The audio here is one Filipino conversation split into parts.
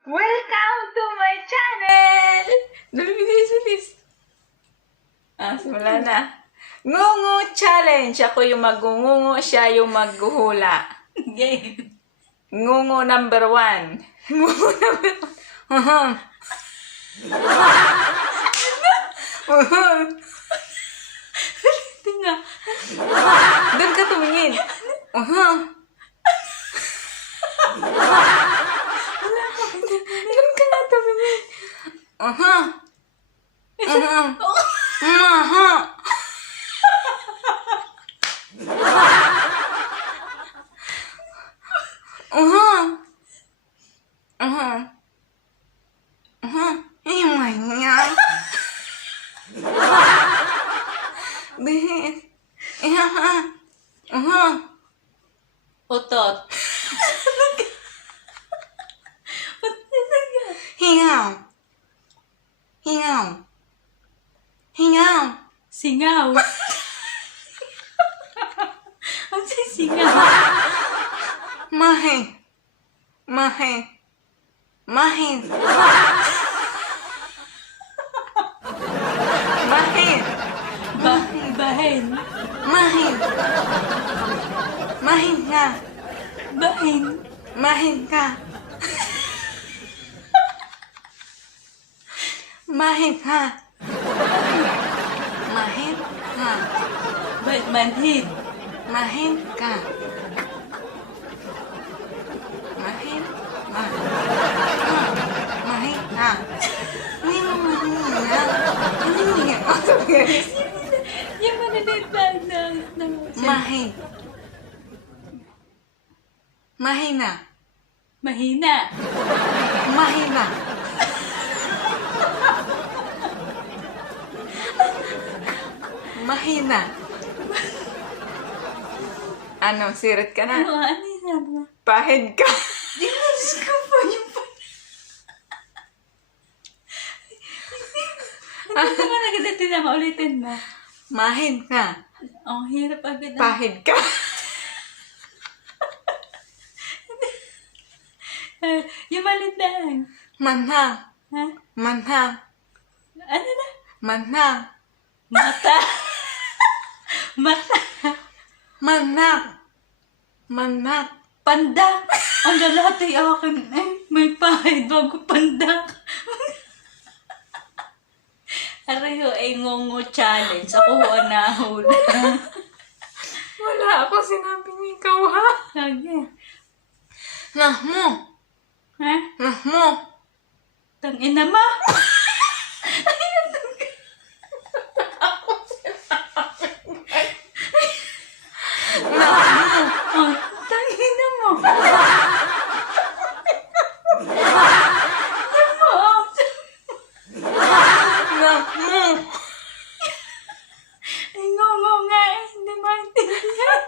Welcome to my channel! Bilis. Simula na. Ngungu challenge. Ako yung magungungo, siya yung maghuhula. Game. Ngungu number 1. Ngungu number 1. Tinga. Doon ka tumingin. Doon ka na tumingin. Utot. Singaw. Ang singaw. Mahin. Bahin. Mahin ka. Manhid. Mahin ka. Yung maliliit na. Mahina. Mahina. Ano, sirit ka na? Ano yung sabi mo? Pahid ka. Diyos ko po yung Hindi mo nagdati na maulitin mo. Mahid ka. Ang hirap agad. Pahid ka. Yung malit lang. Manhang. Ha? Manhang. Ano na? Manhang. Mata. Mata. Manak. Panda. Ang lalaki akin. May pahid bago panda. Arayo ay ngungu challenge. Ako ang nahula. Wala ako sinabing ikaw ha. Lagi. Nahmo. Ha? Nahmo. Tangina mo. Oh, tangina mo. Nahmo. Ay, ngungu nga eh. Hindi maintindihan.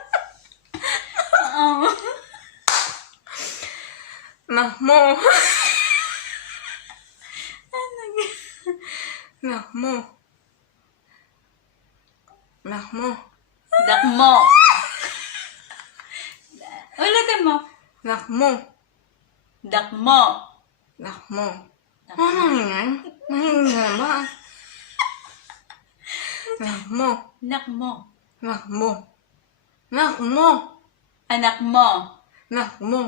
Oo. Nahmo. Ano Nahmo. Nahmo. Dakmo. Ulitin mo. Nahmo. Dakmo. Nahmo. Ano yan? Mahinga ba? Nahmo. Nakmo. Nahmo. Nahmo. Anak mo. Nahmo.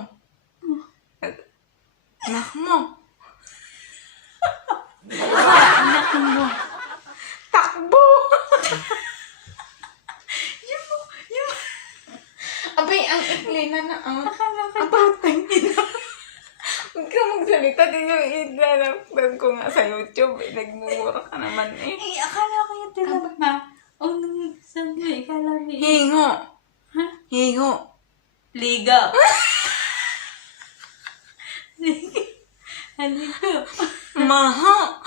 Nahmo. Anak mo. Takbo! Yung Abay, ang ikli na ang akala ko. batang ina. Huwag ka magsalita din yung ilalapdan ko nga sa YouTube. Nagmumura ka naman eh. Eh, akala ko yung tinama. O, nung sabi, ikala mo. Hingo. Ha? Hingo. Liga. Liga. Haligo. Maho.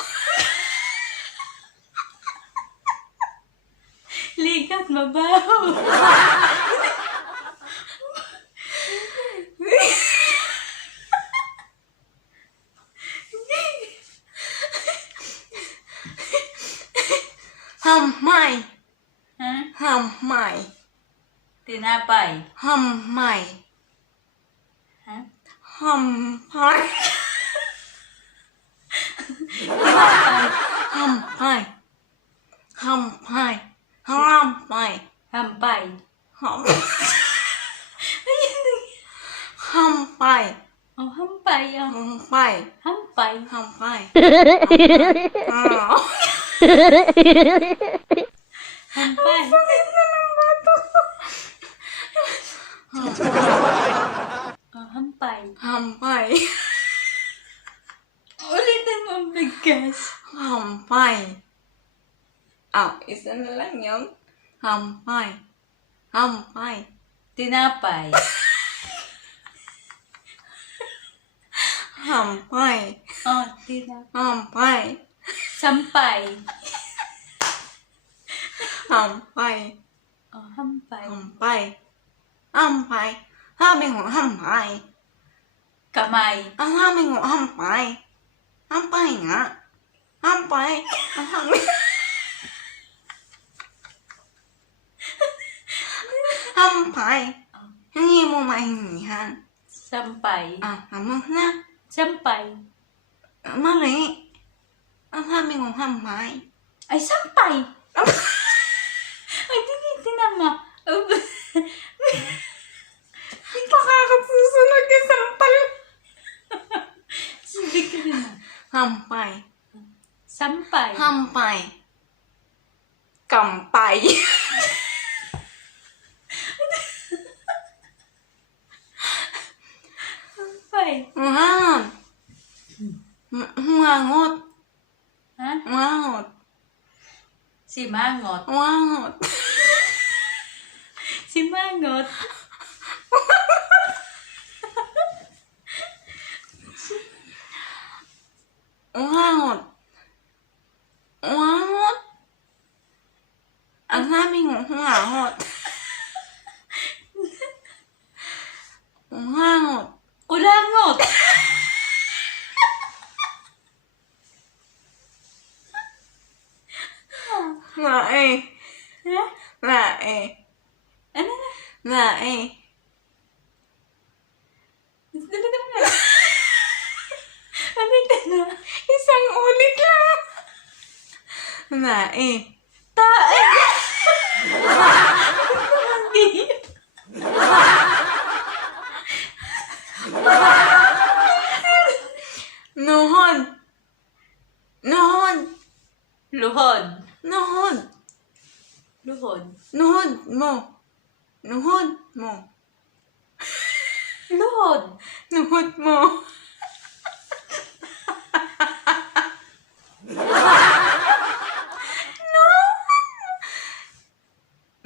Ligat mabaho. Hamay. Ha? Hamay. Tinapay. Hamay. Ha? Hamay. Tinapay. Hampay. Hampay. Hampay. Hampay. Hampay. Oh, hampay. Oh. Hampay. Hampay. Hampay. Hampay. Oh, hampay. Hampay. Ulitin mo ang bigkas. Hampay. Isa na lang yun. Hampay. Hampay. Tinapay. Hampay. Oh, tinapay. Hampay. Sampay. Hampay. Oh, hampay. Hampay. Hampay. Sabi ko, hampay. Kamay. Ang sabi ko, hampay. Hampay nga. Hampay. Ang sabi hampay. Hindi mo maintindihan. Sampay. Tama na. Sampay. Mali. Ang sabi ko, hampay. Ay, sampay! Ay, tinama. Pakakasusunod yung sampal. Sabi ka na. Hampay. Sampay. Hampay. Kampay. Sampay. Uhangot. Uhangot. Ha? Uhangot. Si Mangot. Uhangot. Si Mangot. Uhangot. Uhangot. Ang sabi ko, uhangot. Uhangot. Kulangot. Lae. Ha? Lae. Ano na? Lae. Dali na. Ano na? Isang ulit lang. Lae. Tae. Nuhod. Nuhod. Luhod. Nuhod. Luhod. Nuhod mo. Nuhod mo. Luhod. Nuhod mo.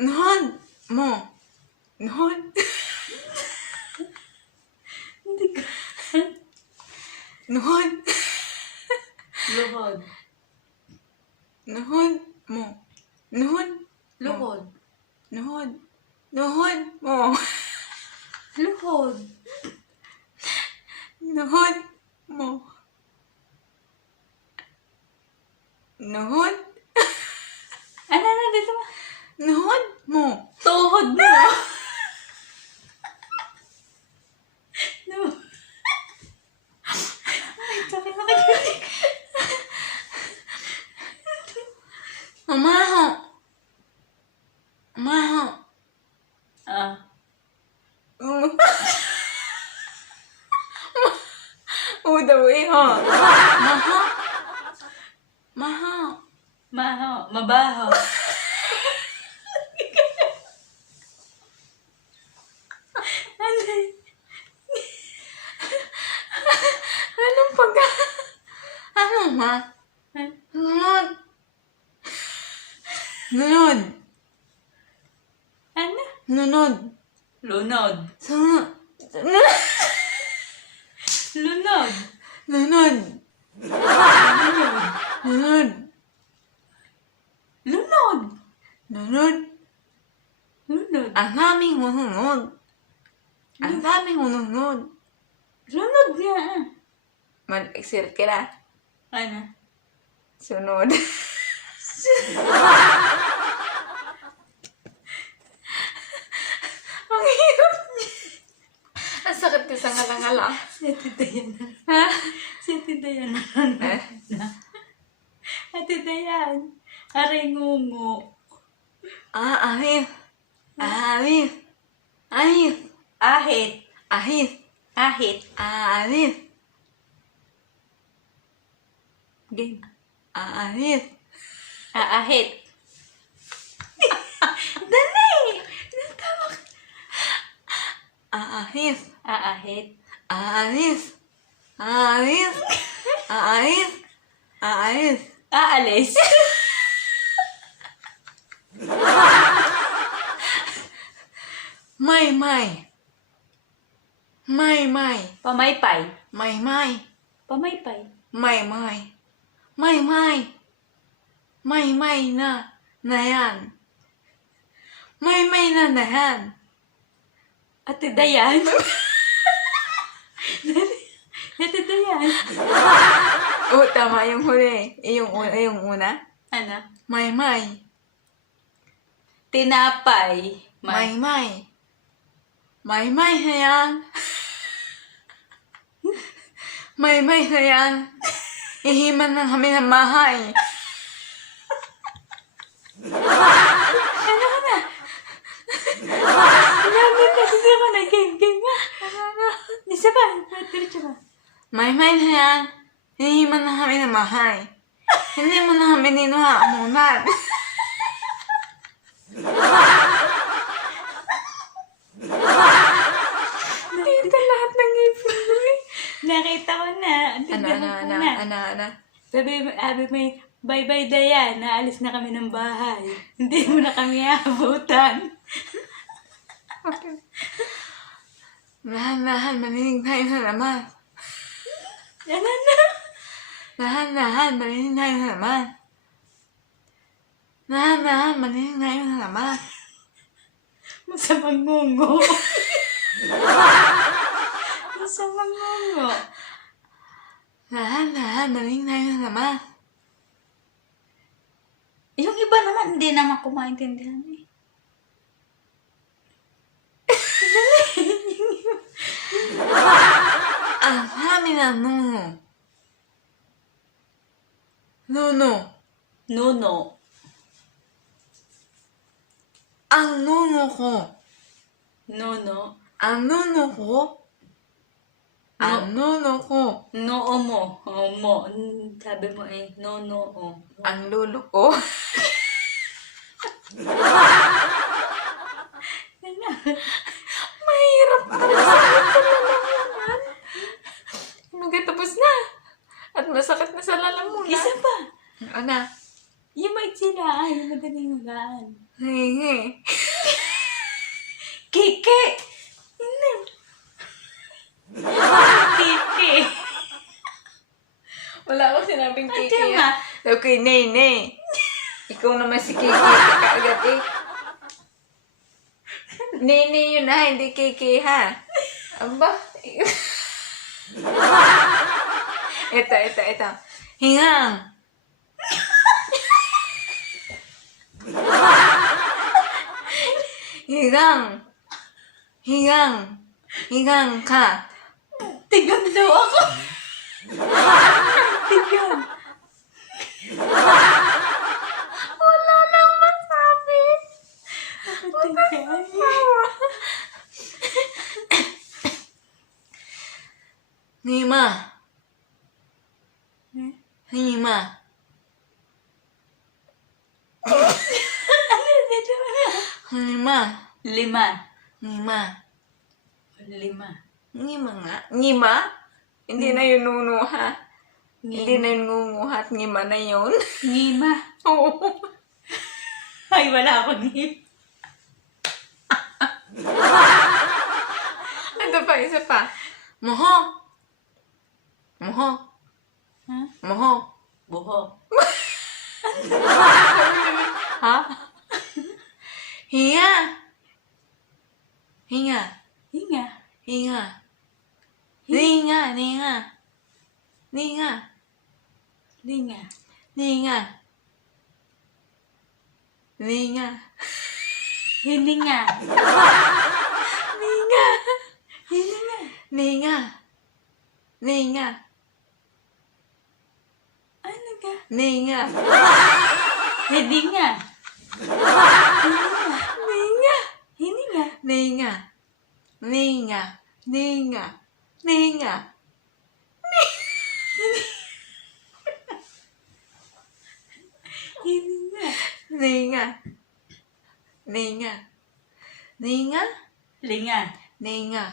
Nuhod mo. Nuhod. Hindi ka. Nuhod. Luhod. Nuhod mo. Nuhod. Luhod. Nuhod. Nuhod mo. Luhod. Nuhod mo. Nuhod. Ano na dito ba? Nuhod mo. Tuhod mo. No. Ay, sakit na kayo. Umaho. Umaho. Udaw iho. Maho. Maho. Maho. Mabaho. Ano? Anong pagka... Ano ma? Nunod. Nunod. Ano? Nunod. Lunod. Sunod. Lunod. Nunod. Nunod. Lunod. Nunod. Lunod. Ang daming nunod. Ang daming nunod. Lunod nga. Mag-exert ka na. Ano? Sunod. Ang hirap. Ang sakit din sa ngala-ngala. Si Ate Dayan. Ha? Si Ate Dayan. Eh? Ate Dayan. Aray ngungo. Ahit. Ahit. Ahit. Ahit. Ahit. Ahit. Ahit. Game. Ahit. Ahit. Dali! Natawag. Ahit. Ahit. Ahit. Ahit. Ahit. Ahit. Aalis. May. Pamaypay. May. Pamaypay. May na yan. May na yan. Ate Dayan. Ate Dayan. Oh, tama yung huli. Yung una. Ano? May. Tinapay. May na yan. May na yan. Ihiman lang kami ng bahay. Ano ka na? Namin kasi ako na game nga. Isa ba? Diretso ba? May na yan. Ihiman lang kami ng bahay. Hindi mo na kami ninuhaamunan. Dito lahat ng ngipin mo eh. Nakita ko na. Ana. Sabi may bye-bye Dayan. Naalis na kami ng bahay. Hindi mo na kami aabutan. Lahan, maninig tayo sa laman. Ano na? Lahan, maninig tayo sa laman. Lahan, maninig tayo sa laman. Masamang ngungo. Masamang ngungo. Lahan, maninig tayo sa laman. Yung iba naman, hindi naman ko maintindihan eh. Ang hami na nuno. Nuno. Nuno. Ang nuno ko. Nuno. Ang nuno ko. Ang nuno ko. Noo mo. O mo. Sabi mo eh, no. Ang lulo ko. Mahirap ka na sa lalamunan. Magkatapos na. At masakit na sa lalamunan. Isa pa. Ano? Yung maigsilaan, yung madaling hugaan. Hingi. Kike! Hindi. Kike. Wala akong sinabing Ate kiki. nga. Okay, Nene. Ikaw naman si Kiki. Kaagad eh. Nene yun ha, hindi Kiki ha. Aba. Ito. Hingang. Hingang ka. Tigan daw ako. Tigan. Wala nang masabi. Tigan. Nima. Lima. Ngima nga. Ngima? Hindi na yun nuno ha. Hindi na yun ngunguha at ngima na yun. Ngima. Oo. Ay, wala akong ngip. Isa pa. Moho. Ha? Moho. Buho. Ha? Hinga. Hinga. Linga. Hininga. Hininga. Ninga. Ninga. Ano ka? Ninga. Hindi nga. Ninga. Hindi nga. Ninga. Ninga. Ninga. Ninga. Hindi nga. Ninga. Ninga. Ninga. Linga. Ninga.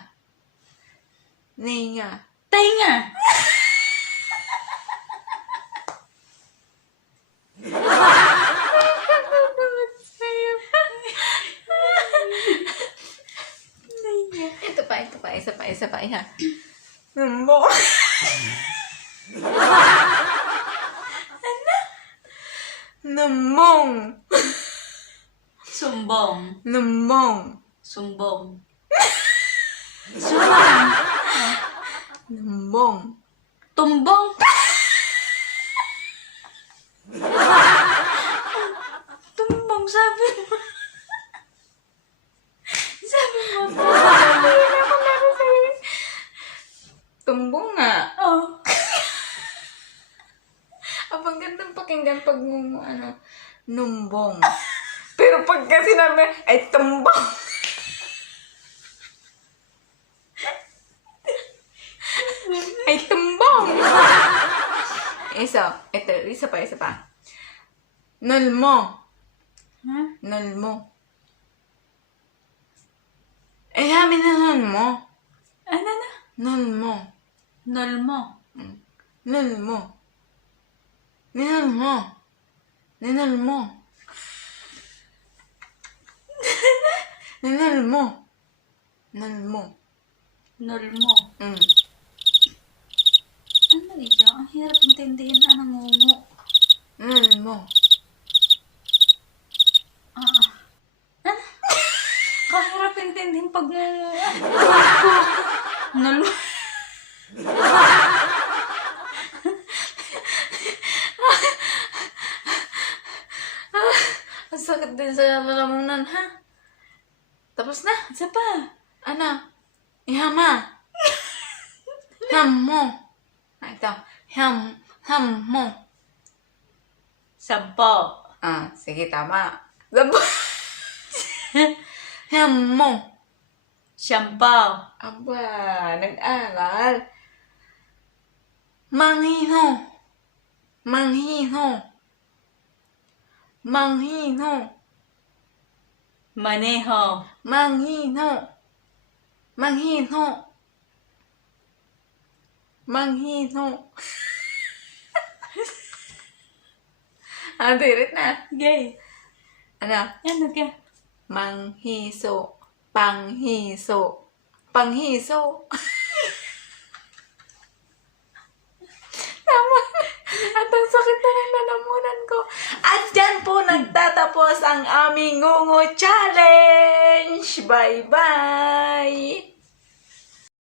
Ninga. Tainga. Isa pa, iha. Numbong. Numbong. Sumbong. Numbong. Sumbong. Sumbong. Numbong. Tumbong. Tumbong, sabi mo. Sabi mo. Tumbong nga. Oh. Ang gandang pakinggan pag numbong. Pero pagka sinabi, ay tumbong. Ay tumbong. Isa pa. Nulmo. Ha? Nulmo. Eh, hamin na nulmo. Ano na? Nulmo. Nolmo. Nulmo. Ninulmo. Ninulmo. Ninulmo. Nulmo. Nolmo. Mm. Ano ito? Ang hirap intindihin na nangungo. Nulmo. Ah. Ano? Kahirap intindihin pag ngungo. Nolmo. Ang sakit din sa lalamunan, ha? Tapos na. Isa pa. Ano? Ihama. Ham mo. Ito. Ham mo. Sampo. Sige, tama. Sampo. Ham mo. Shampoo. Aba, nag-aral. Manghino. Manghino. Manghino. Maneho. Manghino. Manghino. Manghino. Dirit na. Gay. Ano? Ano ka? Manghiso. Panghiso. Panghiso. Tama. At ang sakit na ng lalamunan ko. At dyan po nagtatapos ang aming Ngungo Challenge. Bye-bye.